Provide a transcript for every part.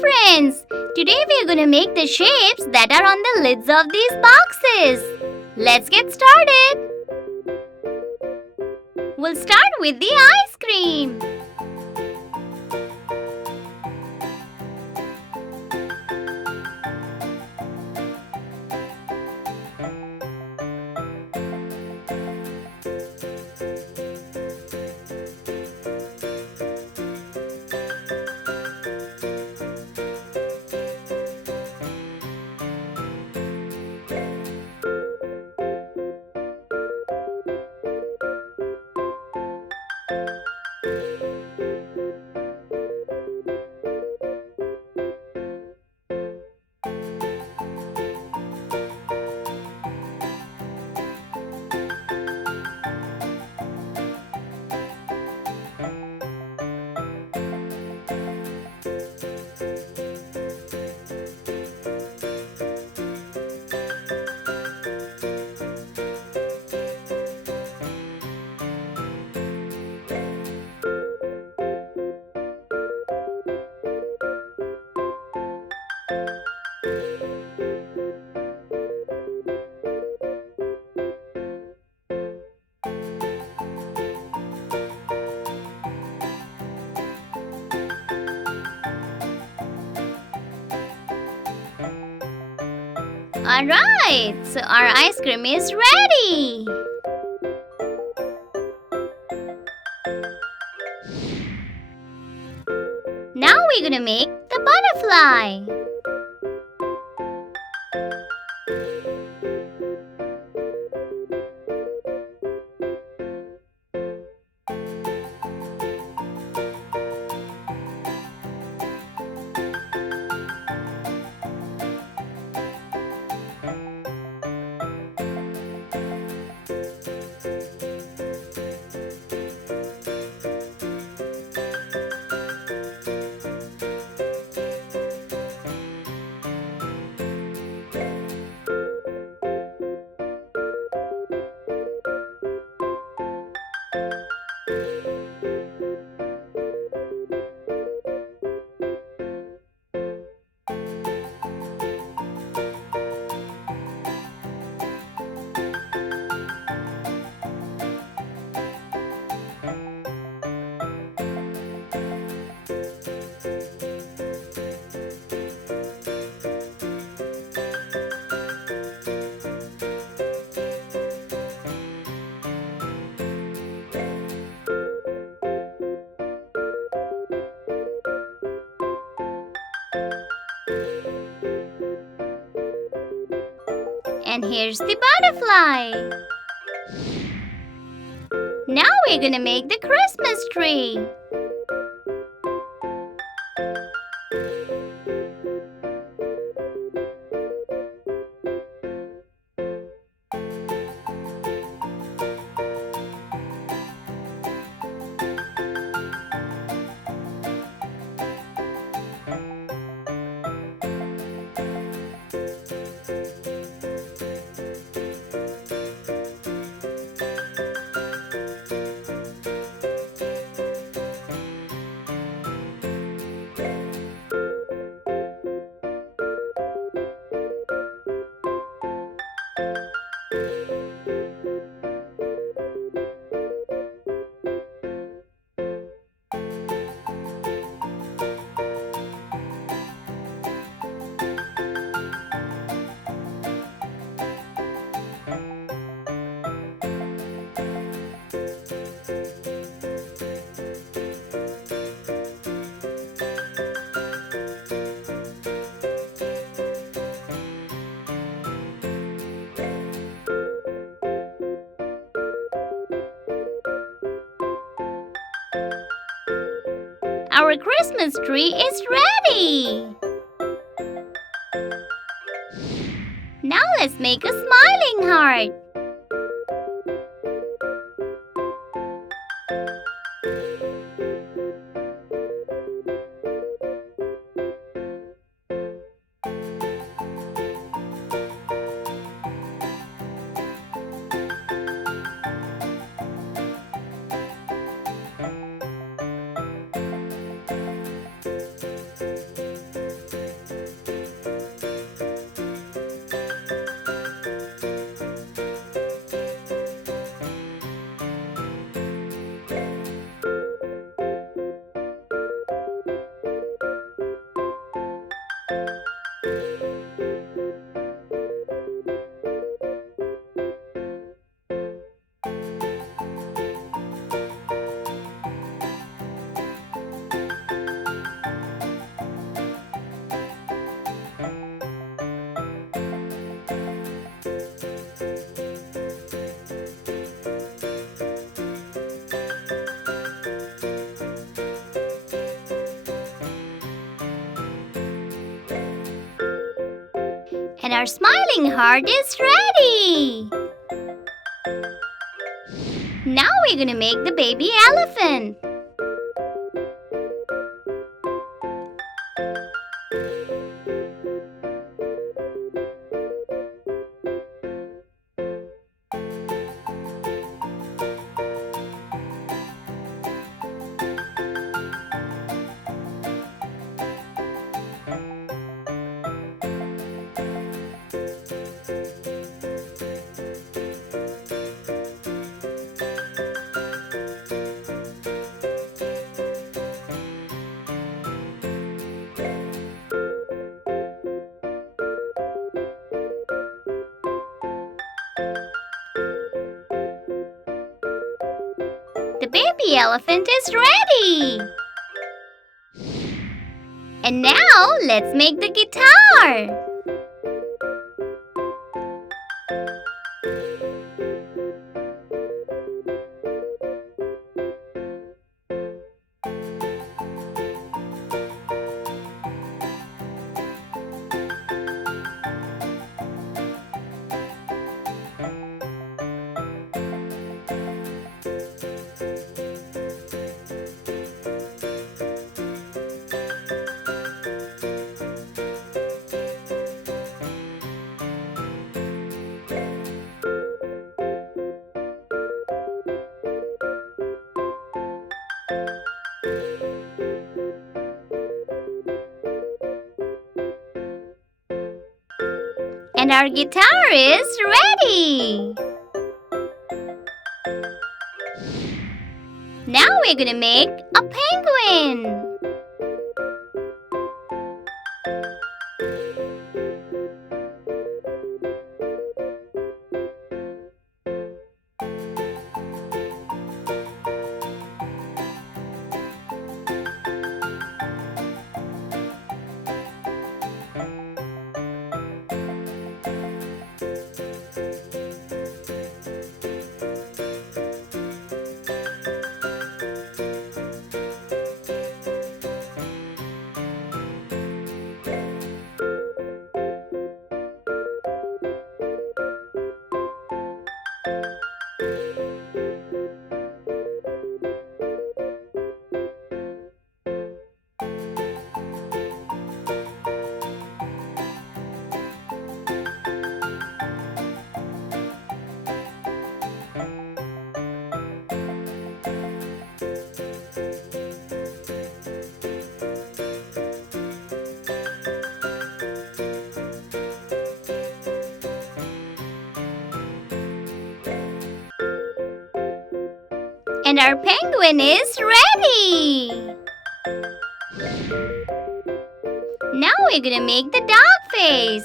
friends! Today we are going to make the shapes that are on the lids of these boxes. Let's get started. We'll start with the ice cream. Alright, so our ice cream is ready. Now we're gonna make the butterfly. And here's the butterfly. Now we're gonna make the Christmas tree. Our Christmas tree is ready! Now let's make a smiling heart. And our smiling heart is ready! Now we're gonna make the baby elephant. The baby elephant is ready! And now, let's make the guitar! And our guitar is ready! Now we're gonna make a penguin! And our penguin is ready! Now we're gonna make the dog face!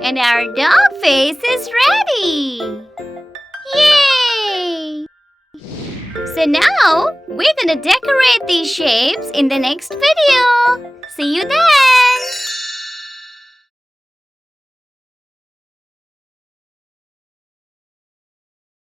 And our dog face is ready! Yay! So now, we're gonna decorate these shapes in the next video. See you there!